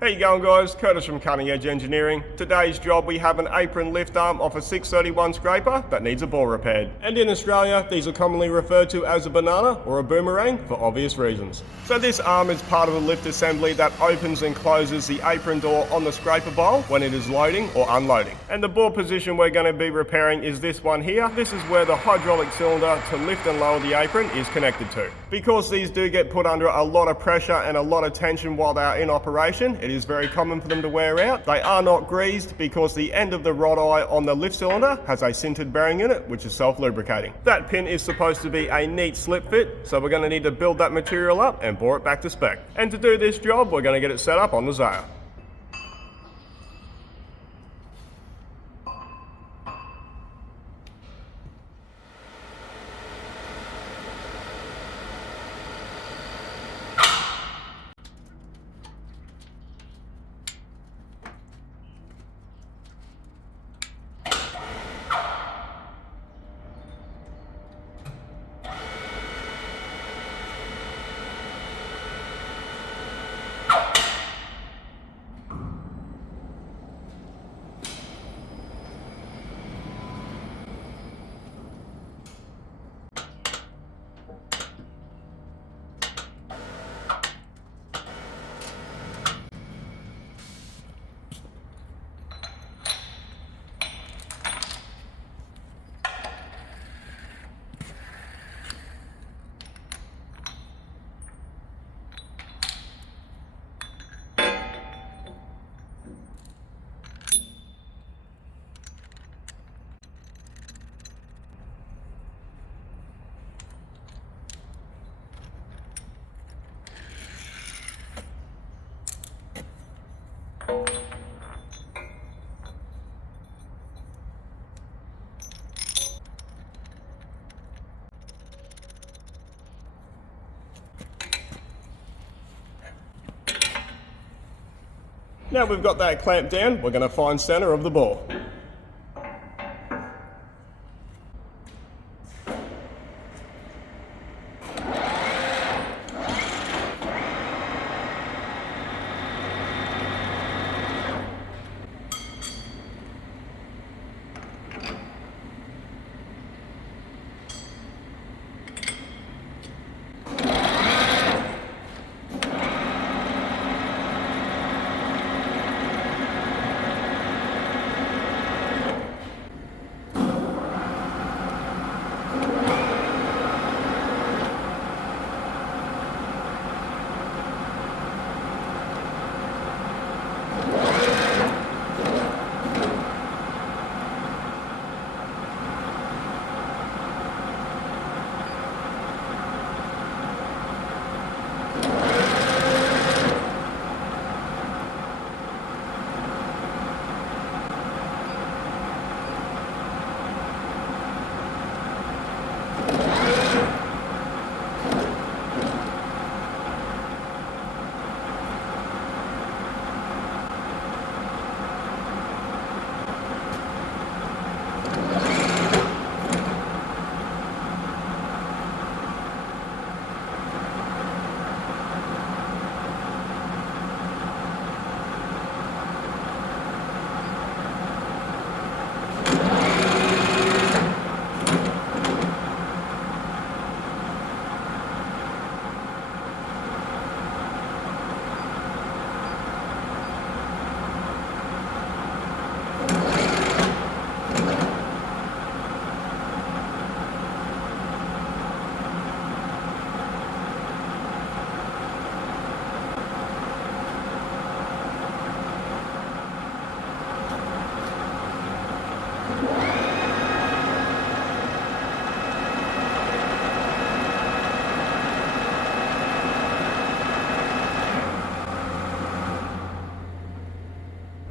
How you going, guys? Curtis from Cutting Edge Engineering. Today's job, we have an apron lift arm off a 631 scraper that needs a bore repaired. And in Australia, these are commonly referred to as a banana or a boomerang for obvious reasons. So this arm is part of a lift assembly that opens and closes the apron door on the scraper bowl when it is loading or unloading. And the bore position we're going to be repairing is this one here. This is where the hydraulic cylinder to lift and lower the apron is connected to. Because these do get put under a lot of pressure and a lot of tension while they are in operation, it is very common for them to wear out. They are not greased because the end of the rod eye on the lift cylinder has a sintered bearing in it, which is self-lubricating. That pin is supposed to be a neat slip fit, so we're going to need to build that material up and bore it back to spec. And to do this job, we're going to get it set up on the Zaya. Now we've got that clamped down, we're going to find center of the bore.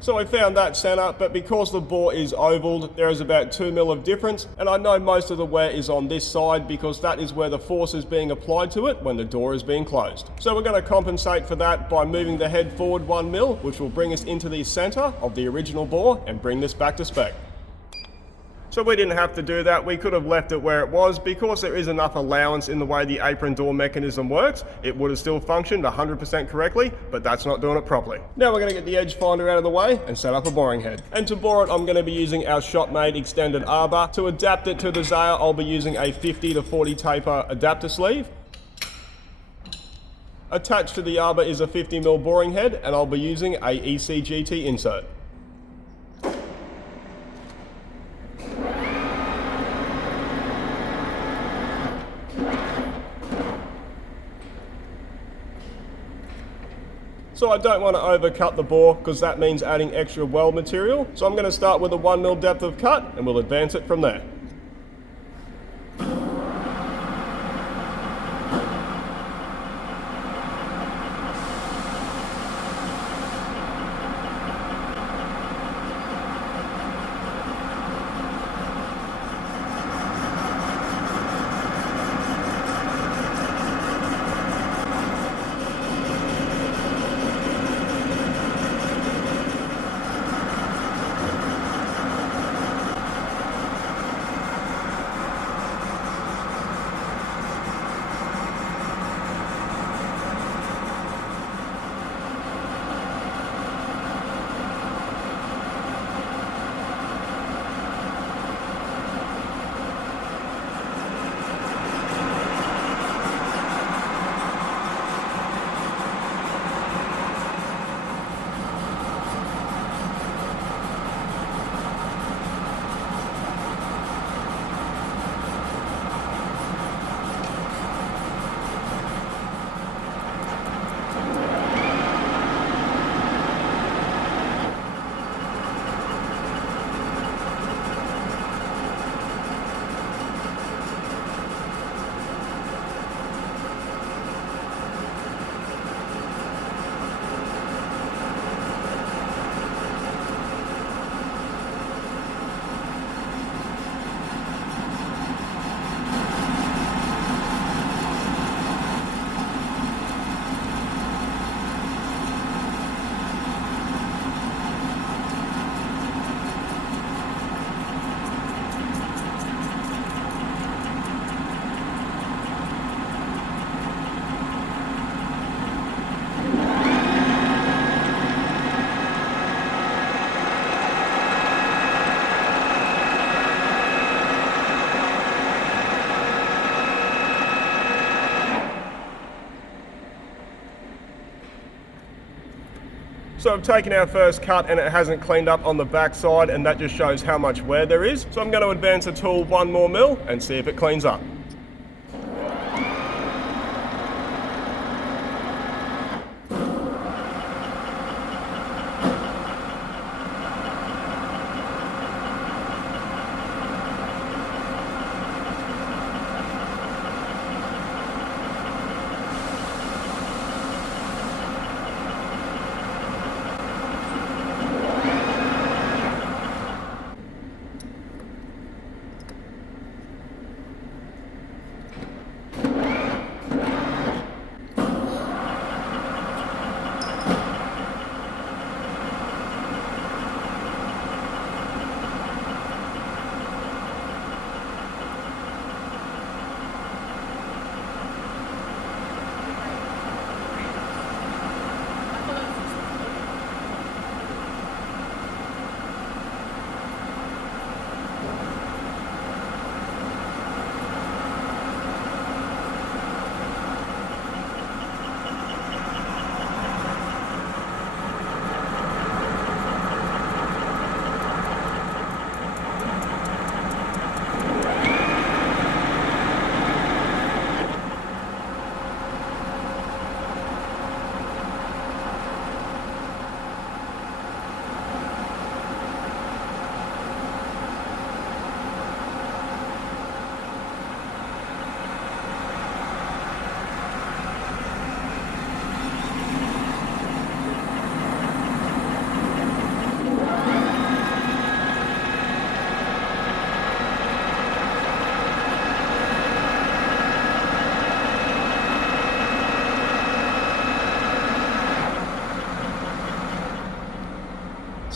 So I found that center, but because the bore is ovaled, there is about 2 mil of difference, and I know most of the wear is on this side because that is where the force is being applied to it when the door is being closed. So we're going to compensate for that by moving the head forward 1 mil, which will bring us into the center of the original bore and bring this back to spec. So we didn't have to do that, we could have left it where it was. Because there is enough allowance in the way the apron door mechanism works, it would have still functioned 100% correctly, but that's not doing it properly. Now we're going to get the edge finder out of the way and set up a boring head. And to bore it, I'm going to be using our Shopmade extended arbor. To adapt it to the Zaya, I'll be using a 50 to 40 taper adapter sleeve. Attached to the arbor is a 50mm boring head, and I'll be using a ECGT insert. So I don't want to overcut the bore because that means adding extra weld material. So I'm going to start with a 1mm depth of cut and we'll advance it from there. So I've taken our first cut and it hasn't cleaned up on the back side, and that just shows how much wear there is. So I'm going to advance the tool 1 more mil and see if it cleans up.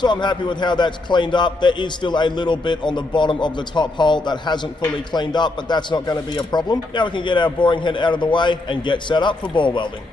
So I'm happy with how that's cleaned up. There is still a little bit on the bottom of the top hole that hasn't fully cleaned up, but that's not going to be a problem. Now we can get our boring head out of the way and get set up for bore welding.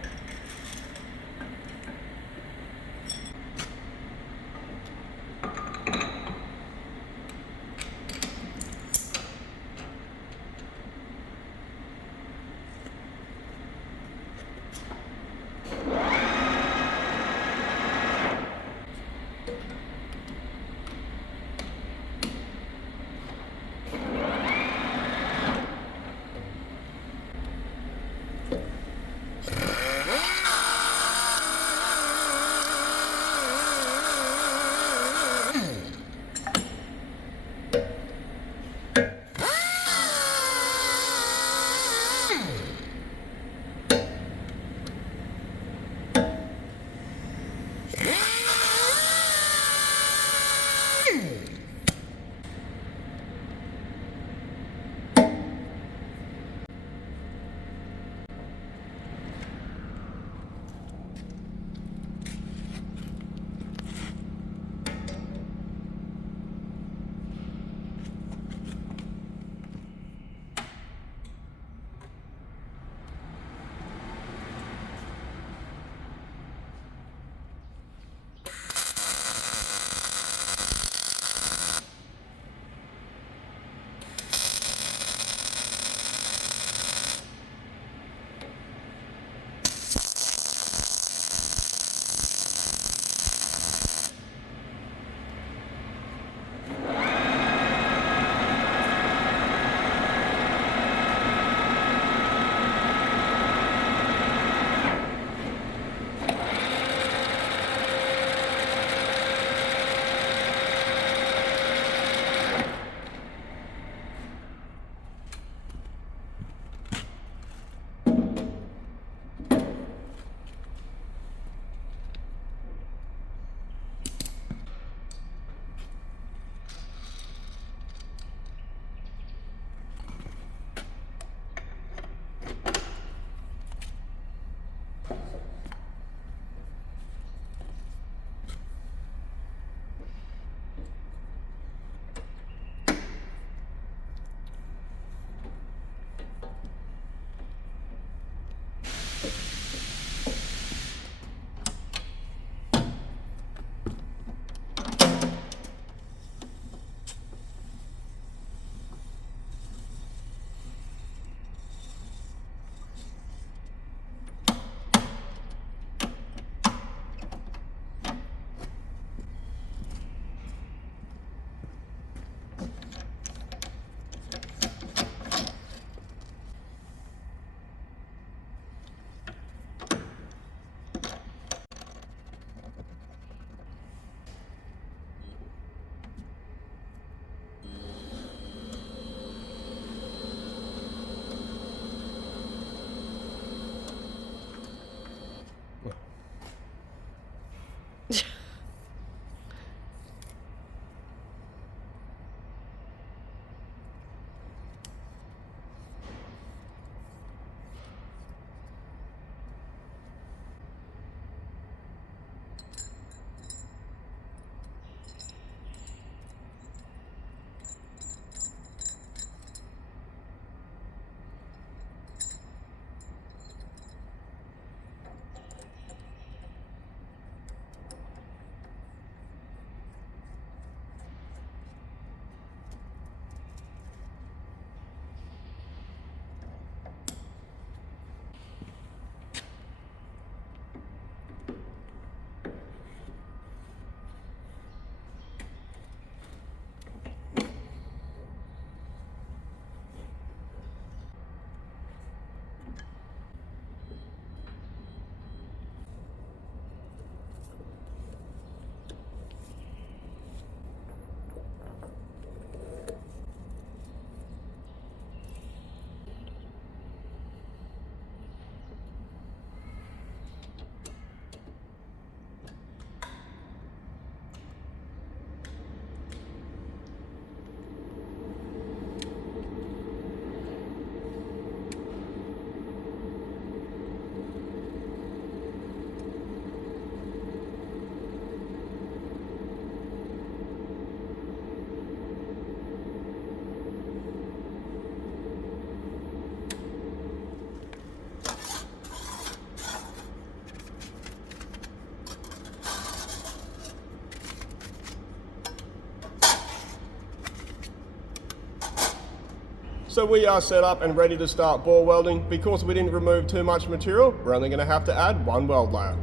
So we are set up and ready to start ball welding. Because we didn't remove too much material, we're only going to have to add one weld layer.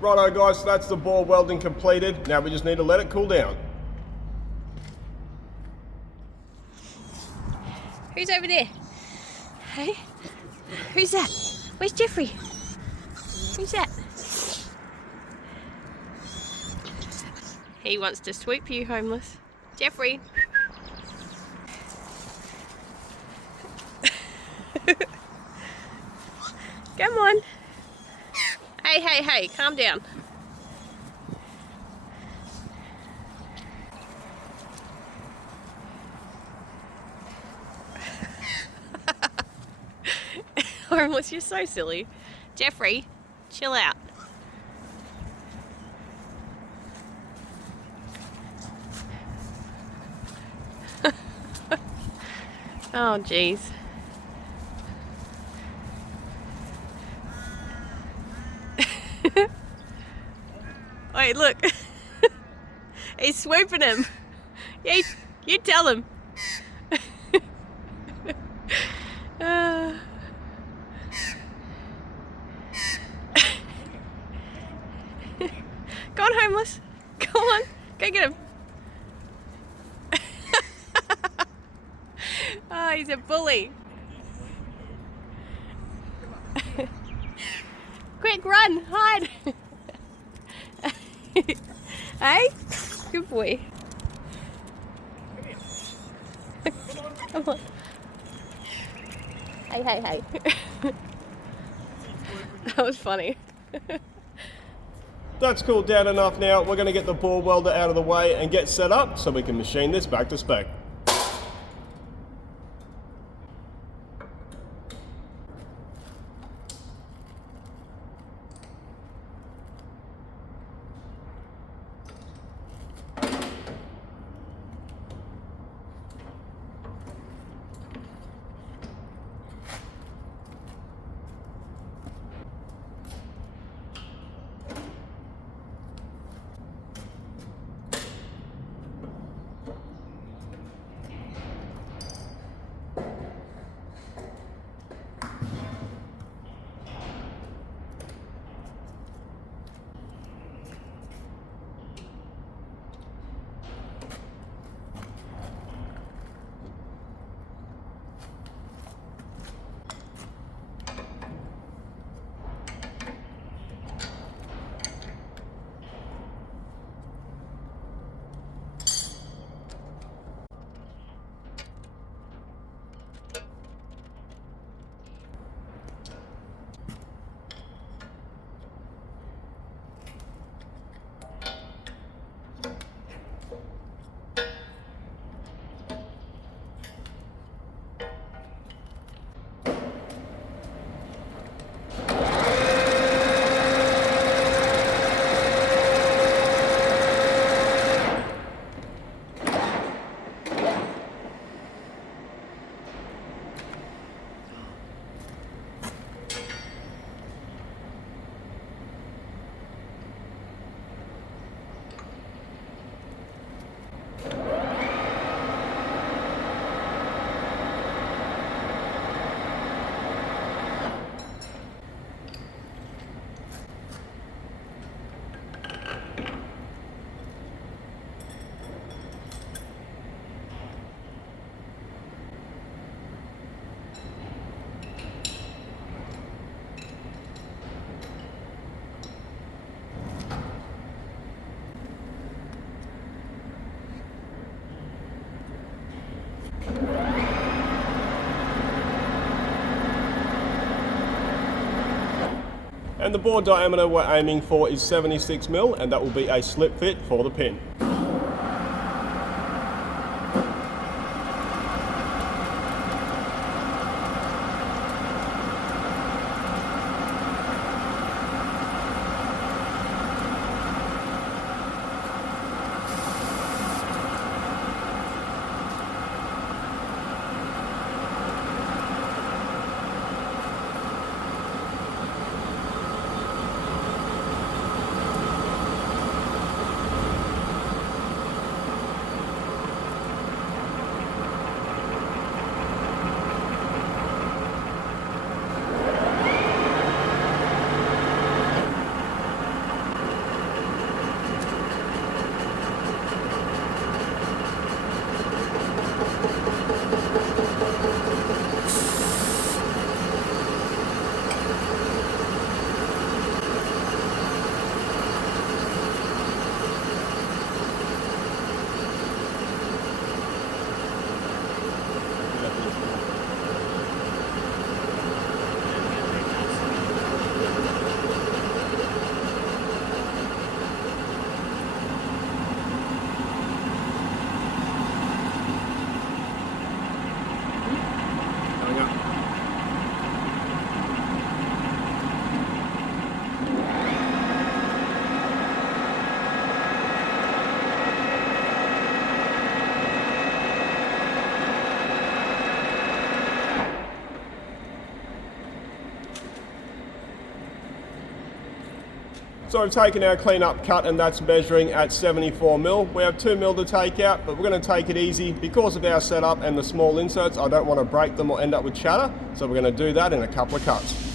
Righto guys, so that's the ball welding completed. Now we just need to let it cool down. Who's over there? Hey? Who's that? Where's Jeffrey? Who's that? He wants to swoop you, homeless. Jeffrey. Come on. Hey, calm down. Homeless, you're so silly. Jeffrey, chill out. Oh, jeez. Wait, look. He's swooping him. Yeah, you tell him. Go on, homeless. Come on, go get him. Oh, he's a bully. Quick, run, hide. Hey, good boy. Come on. Hey. That was funny. That's cooled down enough now. We're going to get the ball welder out of the way and get set up so we can machine this back to spec. And the bore diameter we're aiming for is 76mm, and that will be a slip fit for the pin. So we've taken our clean-up cut, and that's measuring at 74mm. We have 2mm to take out, but we're going to take it easy. Because of our setup and the small inserts, I don't want to break them or end up with chatter, so we're going to do that in a couple of cuts.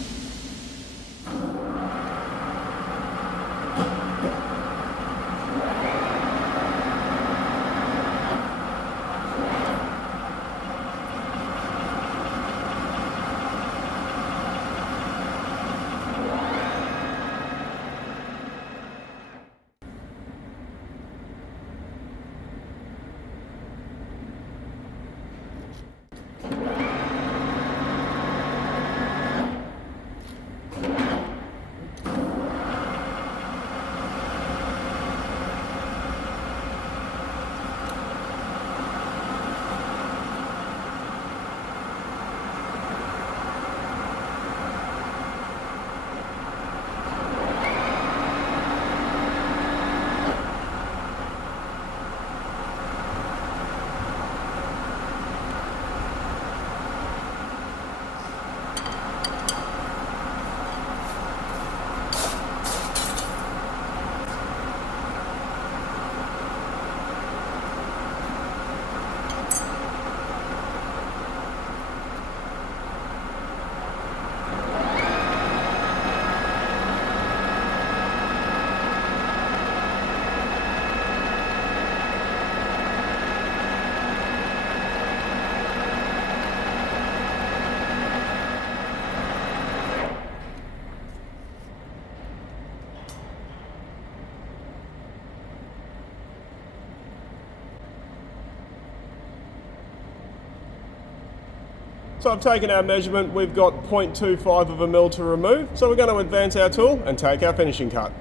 So I've taken our measurement, we've got 0.25 of a mil to remove, so we're going to advance our tool and take our finishing cut.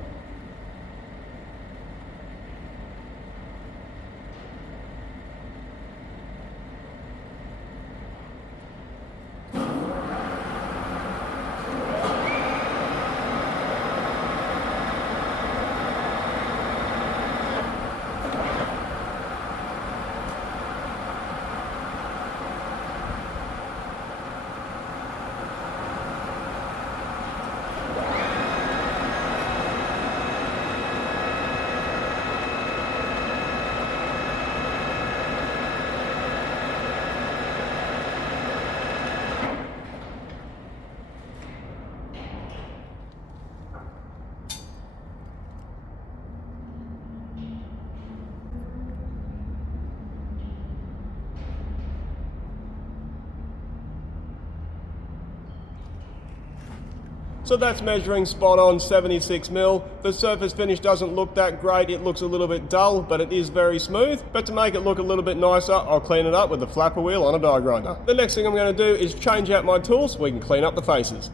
So that's measuring spot on 76mm. The surface finish doesn't look that great, it looks a little bit dull, but it is very smooth. But to make it look a little bit nicer, I'll clean it up with the flapper wheel on a die grinder. The next thing I'm going to do is change out my tools so we can clean up the faces.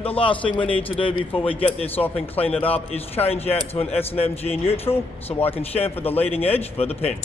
And the last thing we need to do before we get this off and clean it up is change out to an SMG neutral so I can chamfer the leading edge for the pin.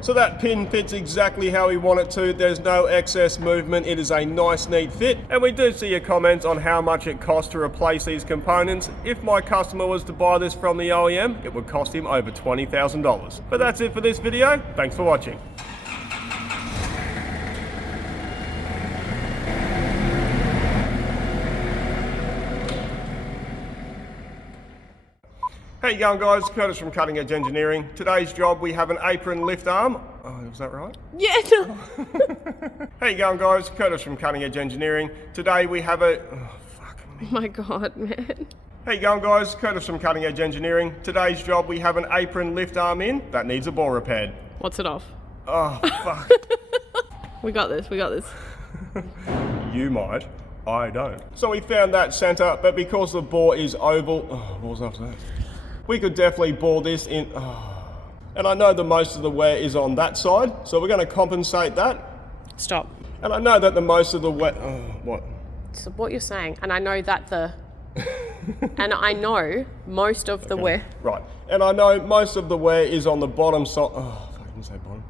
So that pin fits exactly how we want it to. There's no excess movement. It is a nice, neat fit. And we do see your comments on how much it costs to replace these components. If my customer was to buy this from the OEM, it would cost him over $20,000. But that's it for this video. Thanks for watching. How you going, guys? Curtis from Cutting Edge Engineering. Today's job, we have an apron lift arm. Oh, was that right? Yeah, no. How you going, guys? Curtis from Cutting Edge Engineering. Today we have a... Oh, fuck me. Oh my God, man. How you going, guys? Curtis from Cutting Edge Engineering. Today's job, we have an apron lift arm in that needs a ball repaired. What's it off? Oh, fuck. We got this, we got this. You might. I don't. So we found that center, but because the bore is oval... Oh, what was after that? We could definitely bore this in... Oh. And I know that most of the wear is on that side, so we're going to compensate that. Stop. And I know that the most of the wear... Oh, what? So what you're saying, and I know that the... and I know most of the wear... Right. And I know most of the wear is on the bottom side... Oh, I didn't say bottom.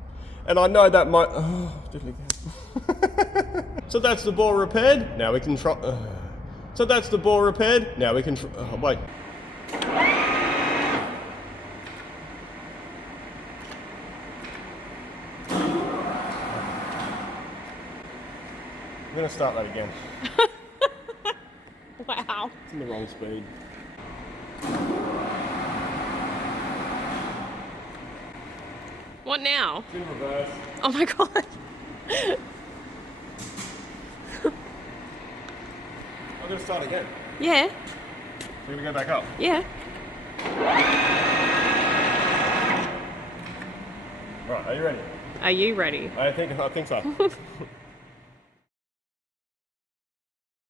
And I know that my... Oh, did it again. So that's the bore repaired. Now we can try... So that's the bore repaired. Now we can... wait. I'm going to start that again. Wow. It's in the wrong speed. What now? It's in reverse. Oh my god. I'm gonna start again. Yeah. We're gonna go back up. Yeah. Right, are you ready? Are you ready? I think so.